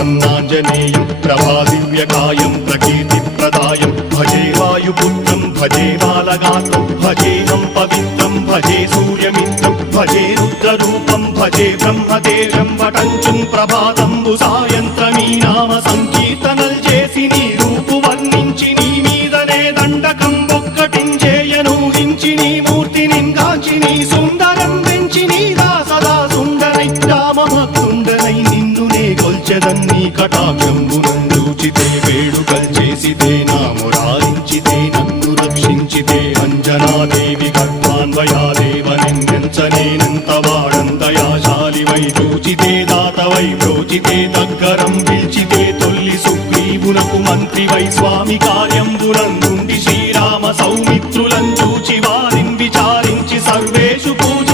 प्रसन्नाञ्जनेयं प्रभादिव्यकायं प्रकीर्तिप्रदायं भजे वायुपुत्रं भजे बालगात्रं भजेऽहं पवित्रं भजे सूर्यमित्रं भजे रुद्ररूपं भजे ब्रह्मदेवं वटञ्चुं प्रभाతంబు సాయంత్రమీ నామ సంకీర్తనల్ చేసి నీ రూపు వర్ణించి నీ మీదనే దండకం ఒక్కటించేయను హించి నీ మూర్తిని గాంచి నీ సుందరం వెంచి నీ దాసదా సుందరై రామభక్తుండనై నిన్నునే కొల్చెదన్ని కటాక్షంబునందూచితే వేడుకల్ చేసితే నా మురారించితే నన్ను రక్షించితే అంజనాదేవి గర్భాన్వయాదేవనెంచనేనంత వాడంతయాశాలివై చూచితే దాతవై ప్రోచితే దగ్గరం పిలిచితే తొల్లి సుగ్రీవునకు మంత్రివై స్వామి కార్యంబునందుండి శ్రీరామ సౌమిత్రులం చూచి వారిని విచారించి సర్వేషు పూజ